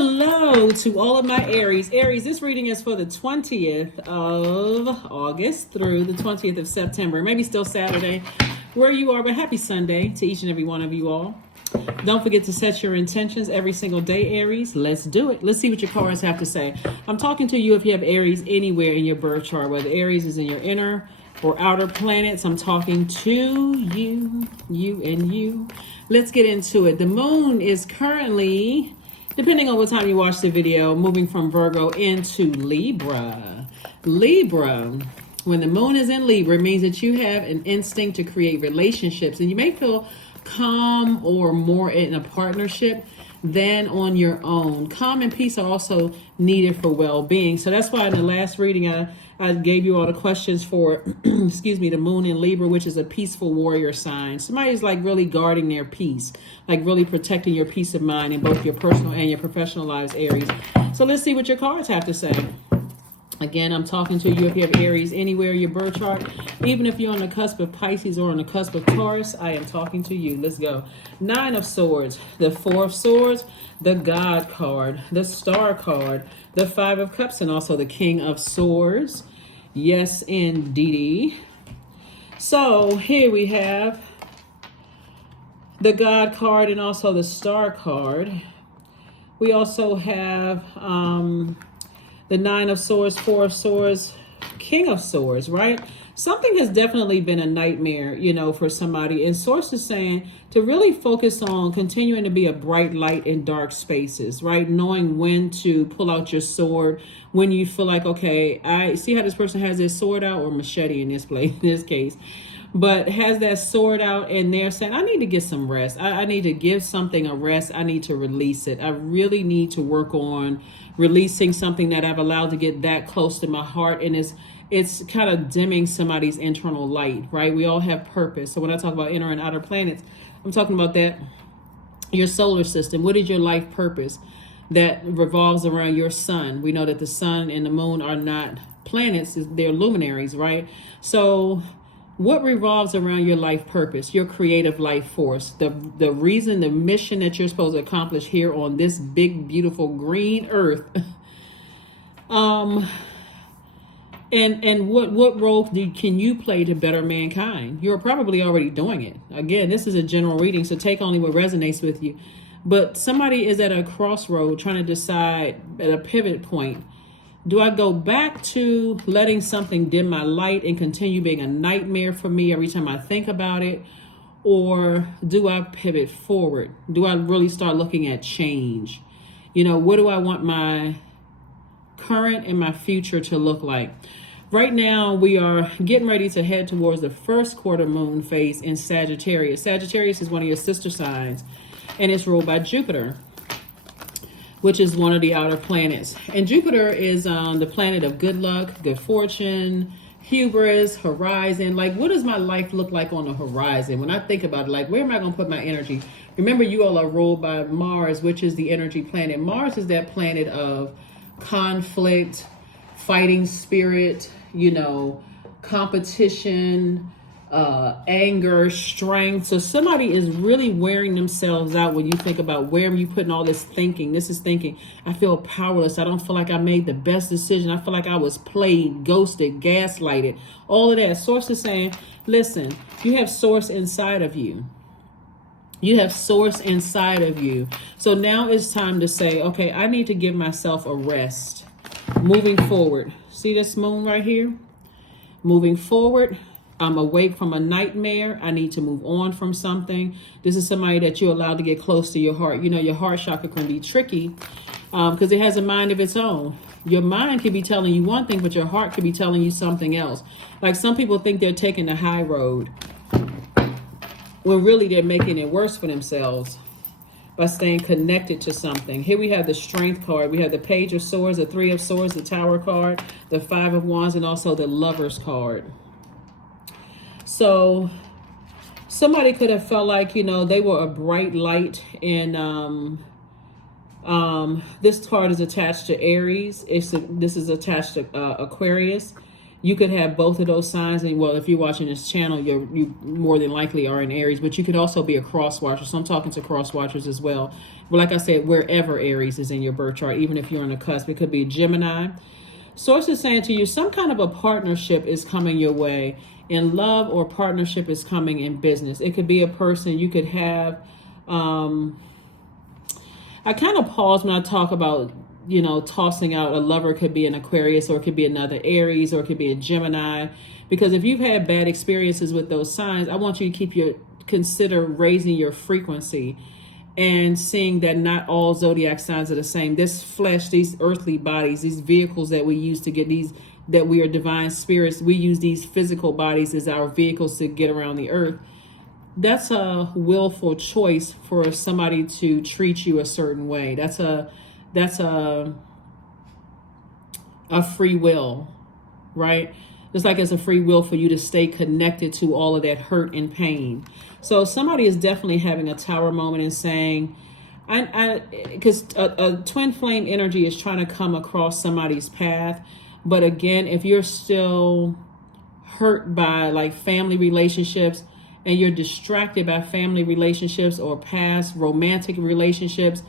Hello to all of my Aries. Aries, this reading is for the 20th of August through the 20th of September. Maybe still Saturday where you are, but happy Sunday to each and every one of you all. Don't forget to set your intentions every single day, Aries. Let's do it. Let's see what your cards have to say. I'm talking to you if you have Aries anywhere in your birth chart, whether Aries is in your inner or outer planets. I'm talking to you, and you. Let's get into it. The moon is currently, depending on what time you watch the video, moving from Virgo into Libra. Libra, when the moon is in Libra, it means that you have an instinct to create relationships, and you may feel calm or more in a partnership than on your own. Calm and peace are also needed for well-being. So that's why in the last reading, I gave you all the questions for, excuse me, the moon in Libra, which is a peaceful warrior sign. Somebody's like really guarding their peace, like really protecting your peace of mind in both your personal and your professional lives, Aries. So let's see what your cards have to say. Again, I'm talking to you if you have Aries anywhere in your birth chart. Even if you're on the cusp of Pisces or on the cusp of Taurus, I am talking to you. Let's go. 9 of Swords, the 4 of Swords, the God card, the Star card, the 5 of Cups, and also the King of Swords. Yes, indeedy. So here we have the God card and also the Star card. We also have the 9 of Swords, 4 of Swords, King of Swords, right? Something has definitely been a nightmare, for somebody. And Source is saying to really focus on continuing to be a bright light in dark spaces, right? Knowing when to pull out your sword, when you feel like, okay, I see how this person has their sword out, or machete in this case, but has that sword out and they're saying, I need to get some rest. I need to give something a rest. I need to release it. I really need to work on releasing something that I've allowed to get that close to my heart. And it's kind of dimming somebody's internal light, right? We all have purpose. So when I talk about inner and outer planets, I'm talking about that, your solar system. What is your life purpose that revolves around your sun? We know that the sun and the moon are not planets, they're luminaries, right? So what revolves around your life purpose, your creative life force, the reason, the mission that you're supposed to accomplish here on this big, beautiful green earth. And what role can you play to better mankind? You're probably already doing it. Again, this is a general reading, so take only what resonates with you. But somebody is at a crossroad trying to decide at a pivot point. Do I go back to letting something dim my light and continue being a nightmare for me every time I think about it? Or do I pivot forward? Do I really start looking at change? What do I want my current and my future to look like? Right now, we are getting ready to head towards the first quarter moon phase in Sagittarius. Sagittarius is one of your sister signs, and it's ruled by Jupiter, which is one of the outer planets. And Jupiter is the planet of good luck, good fortune, hubris, horizon. Like, what does my life look like on the horizon? When I think about it, like, where am I going to put my energy? Remember, you all are ruled by Mars, which is the energy planet. Mars is that planet of conflict, fighting spirit, competition, anger, strength. So somebody is really wearing themselves out when you think about where are you putting all this thinking. This is thinking, I feel powerless. I don't feel like I made the best decision. I feel like I was played, ghosted, gaslighted, all of that. Source is saying, listen, you have source inside of you. You have source inside of you. So now it's time to say, okay, I need to give myself a rest. Moving forward. See this moon right here? Moving forward. I'm awake from a nightmare. I need to move on from something. This is somebody that you're allowed to get close to your heart. Your heart chakra can be tricky because it has a mind of its own. Your mind could be telling you one thing, but your heart could be telling you something else. Like some people think they're taking the high road, when really they're making it worse for themselves by staying connected to something. Here we have the Strength card. We have the Page of Swords, the 3 of Swords, the Tower card, the 5 of Wands, and also the Lovers card. So somebody could have felt like, they were a bright light, and this card is attached to Aries. This is attached to Aquarius. You could have both of those signs, and well, if you're watching this channel, you more than likely are in Aries, but you could also be a cross watcher. So I'm talking to cross watchers as well. But like I said, wherever Aries is in your birth chart, even if you're on the cusp, it could be Gemini. Source is saying to you, some kind of a partnership is coming your way in love, or partnership is coming in business. It could be a person you could have. I kind of pause when I talk about, tossing out a lover. Could be an Aquarius, or it could be another Aries, or it could be a Gemini. Because if you've had bad experiences with those signs, I want you to consider raising your frequency and seeing that not all zodiac signs are the same. This flesh, these earthly bodies, these vehicles that we use to get these, that we are divine spirits, we use these physical bodies as our vehicles to get around the earth. That's a willful choice for somebody to treat you a certain way. That's a free will, right? Just like it's a free will for you to stay connected to all of that hurt and pain. So somebody is definitely having a tower moment and saying, because a twin flame energy is trying to come across somebody's path. But again, if you're still hurt by like family relationships, and you're distracted by family relationships or past romantic relationships,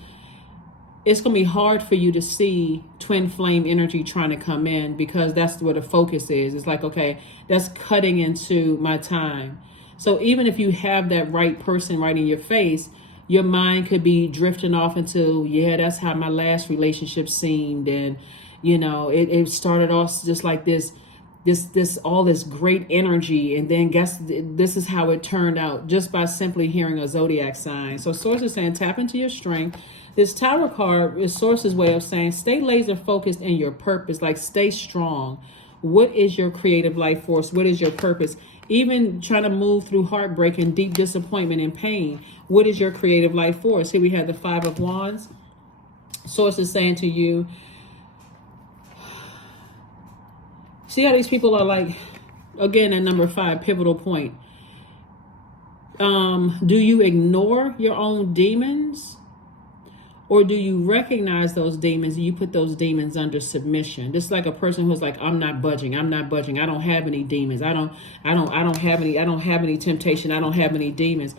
it's going to be hard for you to see twin flame energy trying to come in, because that's where the focus is. It's like, okay, that's cutting into my time. So even if you have that right person right in your face, your mind could be drifting off into, yeah, that's how my last relationship seemed. And, it started off just like this all this great energy, and then guess this is how it turned out, just by simply hearing a zodiac sign. So source is saying tap into your strength. This tower card is source's way of saying stay laser focused in your purpose, like stay strong. What is your creative life force? What is your purpose? Even trying to move through heartbreak and deep disappointment and pain, what is your creative life force? Here we have the 5 of Wands. Source is saying to you, see how these people are like, again, at number 5, pivotal point. Do you ignore your own demons? Or do you recognize those demons and you put those demons under submission? Just like a person who's like, I'm not budging. I don't have any demons. I don't have any temptation. I don't have any demons.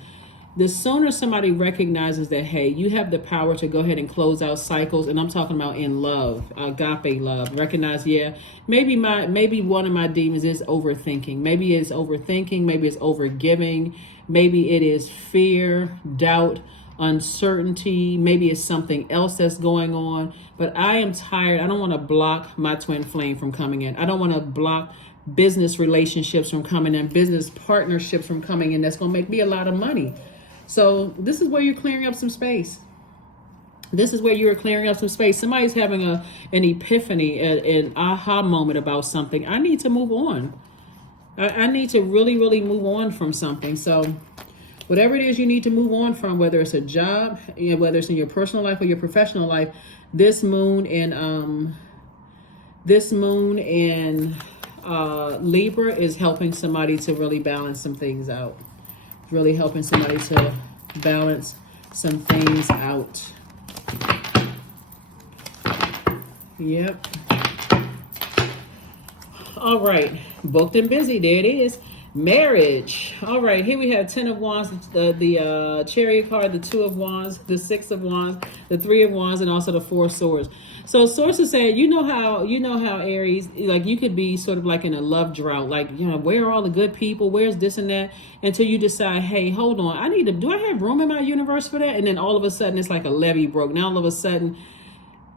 The sooner somebody recognizes that, hey, you have the power to go ahead and close out cycles, and I'm talking about in love, agape love. Recognize, yeah, maybe one of my demons is overthinking. Maybe it's overthinking. Maybe it's overgiving. Maybe it is fear, doubt, uncertainty. Maybe it's something else that's going on. But I am tired. I don't want to block my twin flame from coming in. I don't want to block business relationships from coming in, business partnerships from coming in. That's going to make me a lot of money. So this is where you're clearing up some space. Somebody's having an epiphany, an aha moment about something. I need to move on. I need to really, really move on from something. So whatever it is you need to move on from, whether it's a job, whether it's in your personal life or your professional life, this moon in Libra is helping somebody to really balance some things out. Really helping somebody to balance some things out. Yep. All right. Booked and busy. There it is. Marriage. All right. Here we have 10 of Wands, the Chariot card, the 2 of Wands, the 6 of Wands, the 3 of Wands, and also the 4 of Swords. So sources say, you know how Aries, like you could be sort of like in a love drought, like, where are all the good people? Where's this and that? Until you decide, hey, hold on, do I have room in my universe for that? And then all of a sudden it's like a levee broke. Now all of a sudden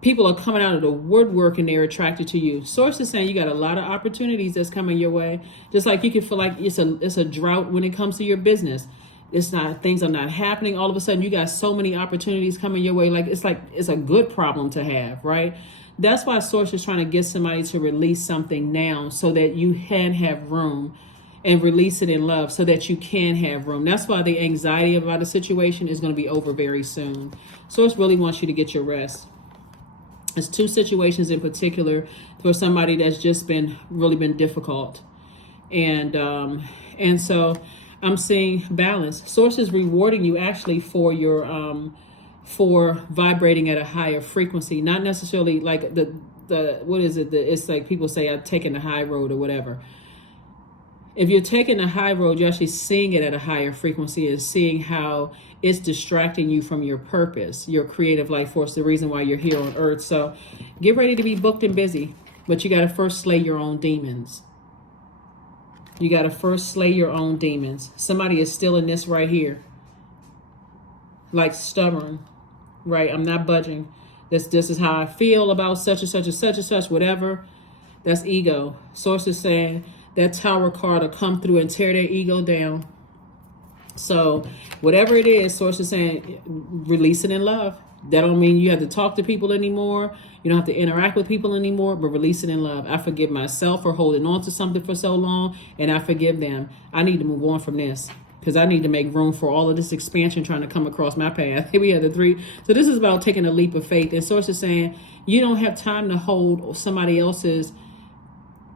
people are coming out of the woodwork and they're attracted to you. Sources saying you got a lot of opportunities that's coming your way. Just like you can feel like it's a drought when it comes to your business. Things are not happening. All of a sudden you got so many opportunities coming your way. It's a good problem to have, right? That's why Source is trying to get somebody to release something now so that you can have room, and release it in love so that you can have room. That's why the anxiety about a situation is going to be over very soon. Source really wants you to get your rest. There's 2 situations in particular for somebody that's just really been difficult. And so I'm seeing balance. Source is rewarding you actually for your for vibrating at a higher frequency. Not necessarily like what is it? It's like people say, I'm taking the high road or whatever. If you're taking the high road, you're actually seeing it at a higher frequency and seeing how it's distracting you from your purpose, your creative life force, the reason why you're here on earth. So get ready to be booked and busy, but you got to first slay your own demons. You got to first slay your own demons. Somebody is still in this right here. Like stubborn, right? I'm not budging. This is how I feel about such and such and such and such, whatever. That's ego. Source is saying that Tower card will come through and tear their ego down. So whatever it is, Source is saying, release it in love. That don't mean you have to talk to people anymore. You don't have to interact with people anymore, but release it in love. I forgive myself for holding on to something for so long, and I forgive them. I need to move on from this because I need to make room for all of this expansion trying to come across my path. Here we have the 3. So this is about taking a leap of faith. And Source is saying you don't have time to hold somebody else's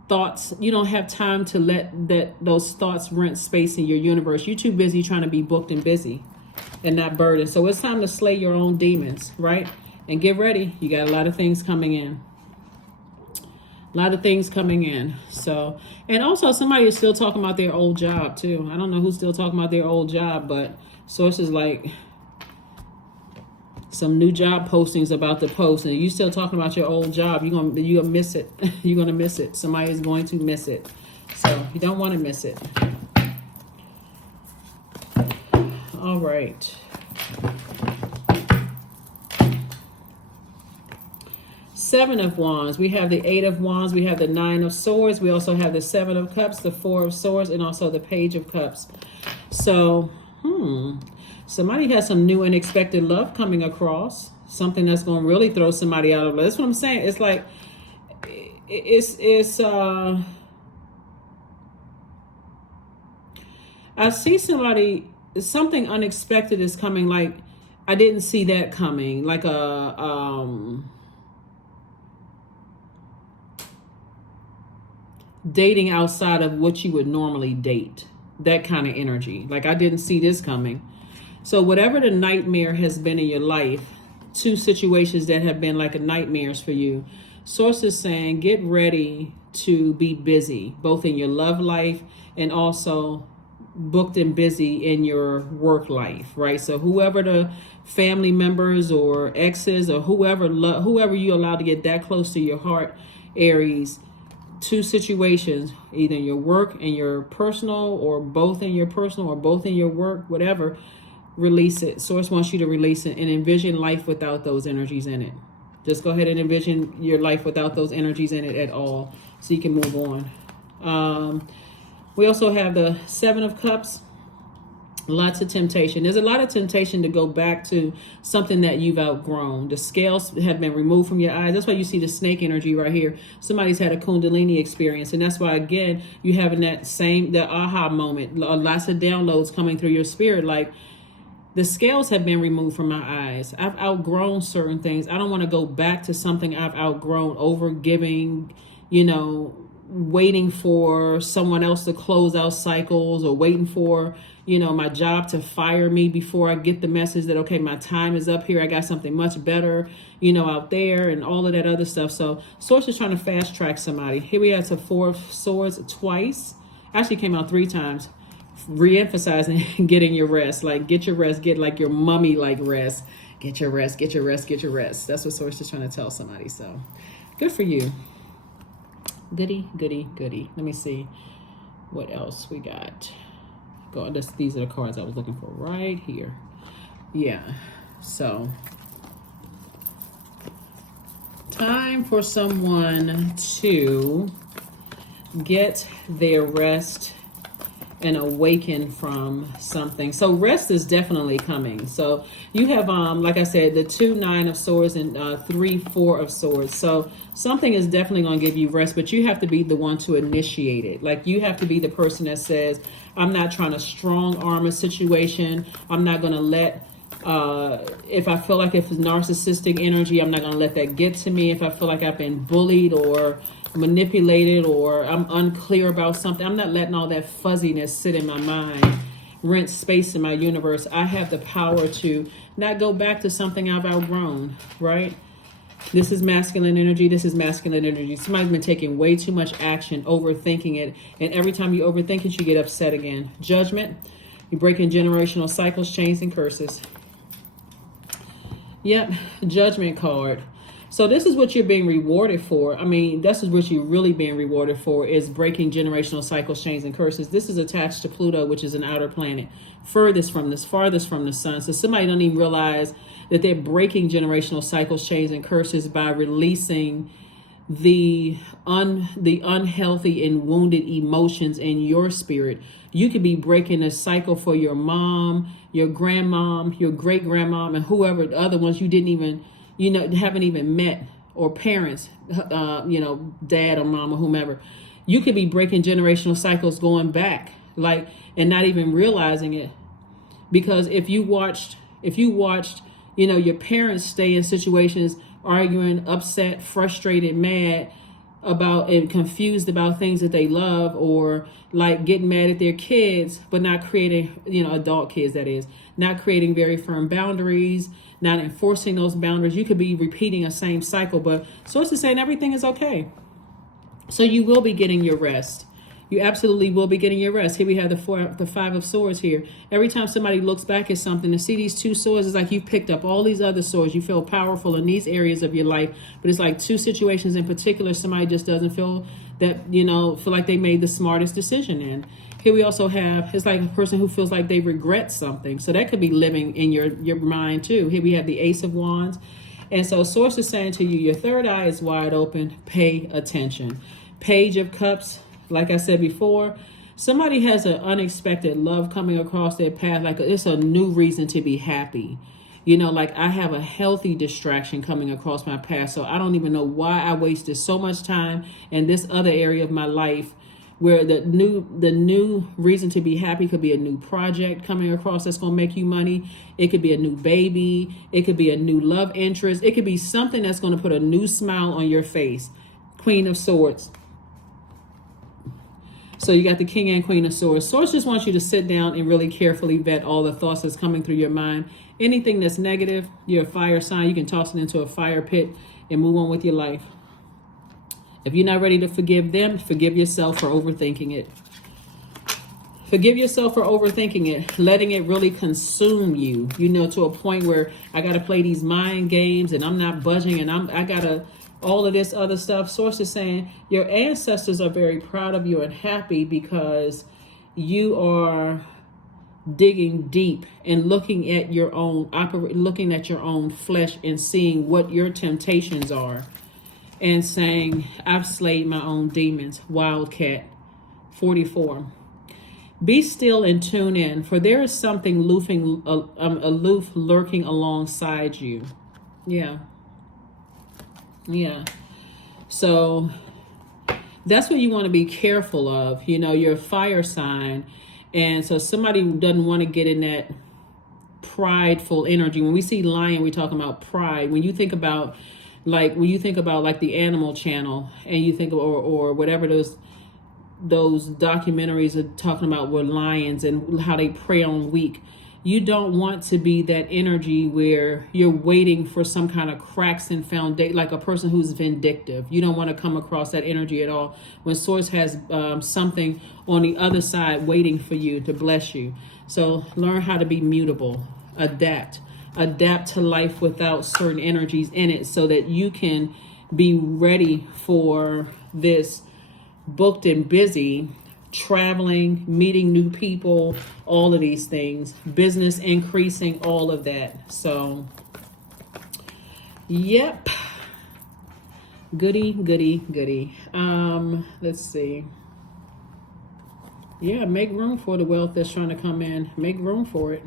thoughts. You don't have time to let those thoughts rent space in your universe. You're too busy trying to be booked and busy and not burdened. So it's time to slay your own demons, right? And get ready. You got a lot of things coming in. A lot of things coming in. So, and also somebody is still talking about their old job too. I don't know who's still talking about their old job, but sources like some new job postings about the post, and you still talking about your old job, you're gonna miss it. You're gonna miss it. Somebody is going to miss it. So you don't want to miss it. All right. Seven of Wands. We have the 8 of Wands. We have the 9 of Swords. We also have the 7 of Cups, the 4 of Swords, and also the Page of Cups. So, somebody has some new unexpected love coming across. Something that's going to really throw somebody out of love. That's what I'm saying. It's like, I see somebody, something unexpected is coming. Like, I didn't see that coming. Like dating outside of what you would normally date. That kind of energy. Like, I didn't see this coming. So whatever the nightmare has been in your life, 2 situations that have been like nightmares for you, Source is saying get ready to be busy, both in your love life and also booked and busy in your work life, right? So whoever the family members or exes or whoever you allow to get that close to your heart, Aries, 2 situations, either in your work and your personal, or both in your personal or both in your work, whatever, release it. Source wants you to release it and envision life without those energies in it. Just go ahead and envision your life without those energies in it at all so you can move on. We also have the 7 of Cups. Lots of temptation. There's a lot of temptation to go back to something that you've outgrown. The scales have been removed from your eyes. That's why you see the snake energy right here. Somebody's had a Kundalini experience. And that's why, again, you're having the aha moment. Lots of downloads coming through your spirit. Like, the scales have been removed from my eyes. I've outgrown certain things. I don't want to go back to something I've outgrown, over giving, waiting for someone else to close out cycles, or waiting for, my job to fire me before I get the message that, okay, my time is up here. I got something much better, out there, and all of that other stuff. So Source is trying to fast track somebody. Here we have the 4 of Swords twice. Actually came out 3 times. Re-emphasizing getting your rest. Like, get your rest. Get like your mummy like rest. Get your rest. Get your rest. Get your rest. That's what Source is trying to tell somebody. So good for you. Goody, goody, goody. Let me see what else we got. These are the cards I was looking for right here. Yeah. So time for someone to get their rest and awaken from something. So rest is definitely coming. So you have, like I said, the 2 9 of Swords and 3 4 of Swords. So something is definitely going to give you rest, but you have to be the one to initiate it. Like, you have to be the person that says, I'm not trying to strong arm a situation. I'm not going to let, if I feel like if it's narcissistic energy, I'm not going to let that get to me. If I feel like I've been bullied or manipulated, or I'm unclear about something, I'm not letting all that fuzziness sit in my mind, rent space in my universe. I have the power to not go back to something I've outgrown, right? This is masculine energy. This is masculine energy. Somebody's been taking way too much action, overthinking it. And every time you overthink it, you get upset again. Judgment. You're breaking generational cycles, chains, and curses. Yep. Judgment card. So this is what you're being rewarded for. I mean, this is what you're really being rewarded for, is breaking generational cycles, chains, and curses. This is attached to Pluto, which is an outer planet, farthest from the sun. So somebody don't even realize that they're breaking generational cycles, chains, and curses by releasing the unhealthy and wounded emotions in your spirit. You could be breaking a cycle for your mom, your grandmom, your great grandmom, and whoever the other ones you didn't even, haven't even met, or parents, dad or mom or whomever. You could be breaking generational cycles going back, and not even realizing it. Because if you watched, your parents stay in situations, arguing, upset, frustrated, mad about and confused about things that they love, or like getting mad at their kids, but not creating, adult kids, that is, not creating very firm boundaries, not enforcing those boundaries. You could be repeating a same cycle, but source is saying everything is okay. So you will be getting your rest. You absolutely will be getting your rest. Here we have the Five of Swords here. Every time somebody looks back at something, to see these two swords, it's like you've picked up all these other swords. You feel powerful in these areas of your life, but it's like two situations in particular somebody just doesn't feel that, feel like they made the smartest decision in. Here we also have, it's like a person who feels like they regret something. So that could be living in your mind too. Here we have the Ace of Wands. And so source is saying to you, your third eye is wide open. Pay attention. Page of Cups. Like I said before, somebody has an unexpected love coming across their path. Like it's a new reason to be happy. Like I have a healthy distraction coming across my path. So I don't even know why I wasted so much time in this other area of my life, where the new reason to be happy could be a new project coming across that's going to make you money. It could be a new baby. It could be a new love interest. It could be something that's going to put a new smile on your face. Queen of Swords. So you got the King and Queen of Swords. Source just wants you to sit down and really carefully vet all the thoughts that's coming through your mind. Anything that's negative, you're a fire sign. You can toss it into a fire pit and move on with your life. If you're not ready to forgive them, forgive yourself for overthinking it. Forgive yourself for overthinking it, letting it really consume you, to a point where I got to play these mind games and I'm not budging, and I got to all of this other stuff. Source is saying your ancestors are very proud of you and happy because you are digging deep and looking at your own flesh and seeing what your temptations are, and saying, I've slayed my own demons. Wildcat 44. Be still and tune in, for there is something aloof lurking alongside you. Yeah. So that's what you want to be careful of. You're a fire sign. And so somebody doesn't want to get in that prideful energy. When we see lion, we're talking about pride. When you think about like the Animal Channel, and you think or whatever those documentaries are talking about, were lions and how they prey on weak. You don't want to be that energy where you're waiting for some kind of cracks in foundation, like a person who's vindictive. You don't want to come across that energy at all. When Source has something on the other side waiting for you to bless you. So learn how to be mutable, adapt to life without certain energies in it, so that you can be ready for this booked and busy, traveling, meeting new people, all of these things, business increasing, all of that. So, yep. Goody. Let's see. Yeah, make room for the wealth that's trying to come in. Make room for it.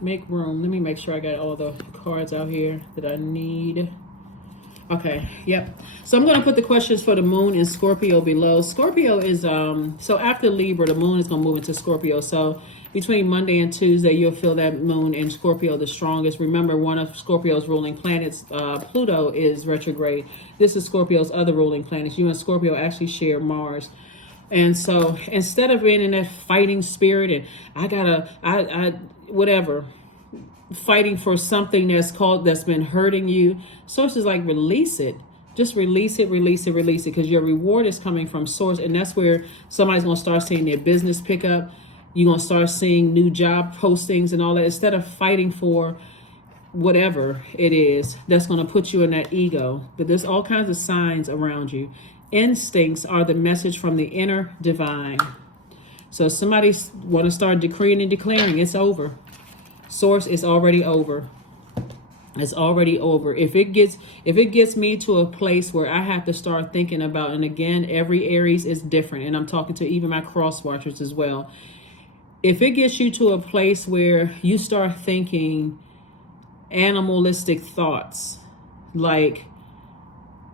Make room. Let me make sure I got all the cards out here that I need. Okay, yep. So I'm going to put the questions for the moon in Scorpio below. Scorpio is, so after Libra, the moon is going to move into Scorpio. So between Monday and Tuesday, you'll feel that moon in Scorpio the strongest. Remember, one of Scorpio's ruling planets, Pluto, is retrograde. This is Scorpio's other ruling planets. You and Scorpio actually share Mars. And so instead of being in that fighting spirit and whatever, fighting for something that's been hurting you. Source is like, release it. Just release it, release it, release it, because your reward is coming from source. And that's where somebody's going to start seeing their business pick up. You're going to start seeing new job postings and all that, instead of fighting for whatever it is that's going to put you in that ego. But there's all kinds of signs around you. Instincts are the message from the inner divine. So somebody want to start decreeing and declaring, it's over. Source is already over. It's already over. If it gets me to a place where I have to start thinking about, and again, every Aries is different, and I'm talking to even my cross watchers as well. If it gets you to a place where you start thinking animalistic thoughts, like,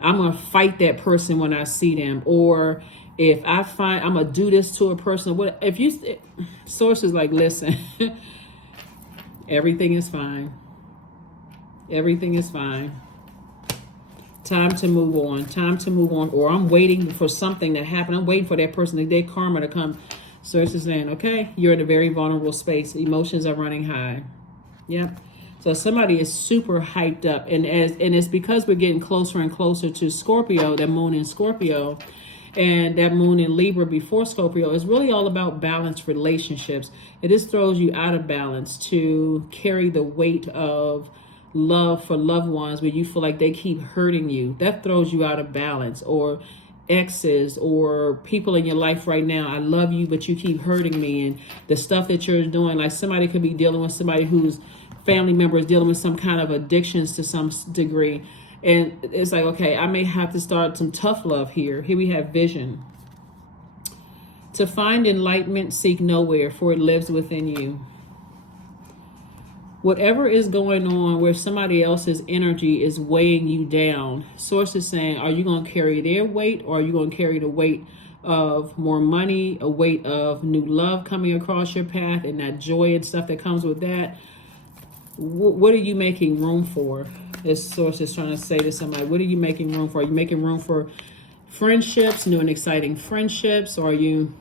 I'm going to fight that person when I see them, or if I find I'm going to do this to a person, what if you, source is like, listen, everything is fine. Everything is fine. Time to move on. Time to move on. Or I'm waiting for something to happen. I'm waiting for that person, their karma to come. Source is saying, okay, you're in a very vulnerable space. Emotions are running high. Yep. So somebody is super hyped up. And it's because we're getting closer and closer to Scorpio, that moon in Scorpio, and that moon in Libra before Scorpio is really all about balanced relationships. It just throws you out of balance to carry the weight of love for loved ones where you feel like they keep hurting you. That throws you out of balance. Or exes or people in your life right now. I love you, but you keep hurting me. And the stuff that you're doing, like somebody could be dealing with somebody whose family member is dealing with some kind of addictions to some degree. And it's like, okay, I may have to start some tough love here. Here we have vision. To find enlightenment, seek nowhere, for it lives within you. Whatever is going on where somebody else's energy is weighing you down, source is saying, are you going to carry their weight, or are you going to carry the weight of more money, a weight of new love coming across your path, and that joy and stuff that comes with that? What are you making room for? This source is trying to say to somebody, what are you making room for? Are you making room for friendships, new and exciting friendships? Or are you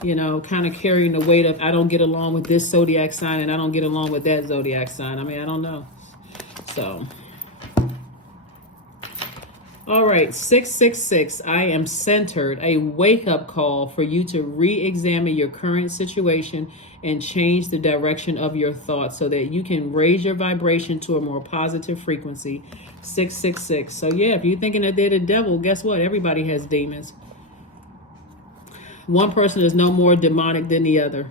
kind of carrying the weight of, I don't get along with this zodiac sign and I don't get along with that zodiac sign? I mean, I don't know. So, all right, 666, I am centered, a wake-up call for you to re-examine your current situation and change the direction of your thoughts so that you can raise your vibration to a more positive frequency. 666. So yeah, if you're thinking that they're the devil, guess what? Everybody has demons. One person is no more demonic than the other.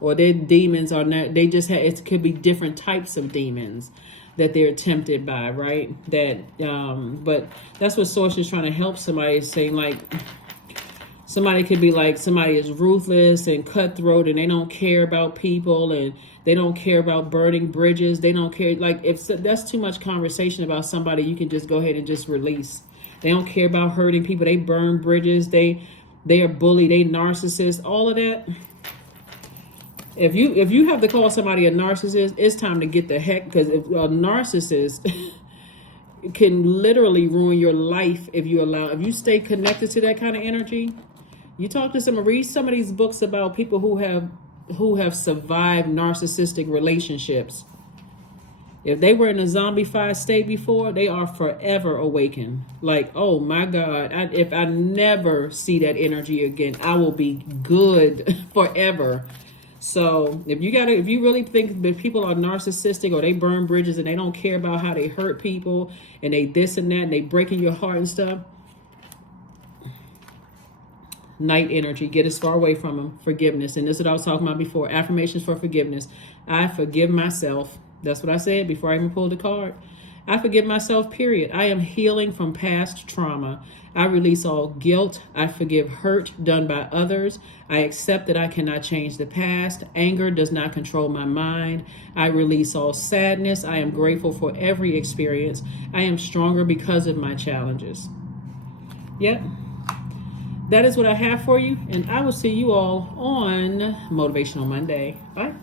Or their demons are not, they just have, it could be different types of demons that they're tempted by, right? But that's what source is trying to help somebody, saying like, somebody could be like, somebody is ruthless and cutthroat and they don't care about people and they don't care about burning bridges. They don't care. Like, if that's too much conversation about somebody, you can just go ahead and just release. They don't care about hurting people. They burn bridges. They are bullied. They narcissists. All of that. If you have to call somebody a narcissist, it's time to get the heck, because if a narcissist can literally ruin your life if you stay connected to that kind of energy. You talk to someone, read some of these books about people who have survived narcissistic relationships. If they were in a zombified state before, they are forever awakened. Like, oh my God, if I never see that energy again, I will be good forever. So if you really think that people are narcissistic or they burn bridges and they don't care about how they hurt people and they this and that and they breaking your heart and stuff, night energy, get as far away from them. Forgiveness. And this is what I was talking about before. Affirmations for forgiveness. I forgive myself. That's what I said before I even pulled the card. I forgive myself, period. I am healing from past trauma. I release all guilt. I forgive hurt done by others. I accept that I cannot change the past. Anger does not control my mind. I release all sadness. I am grateful for every experience. I am stronger because of my challenges. Yep. That is what I have for you. And I will see you all on Motivational Monday. Bye.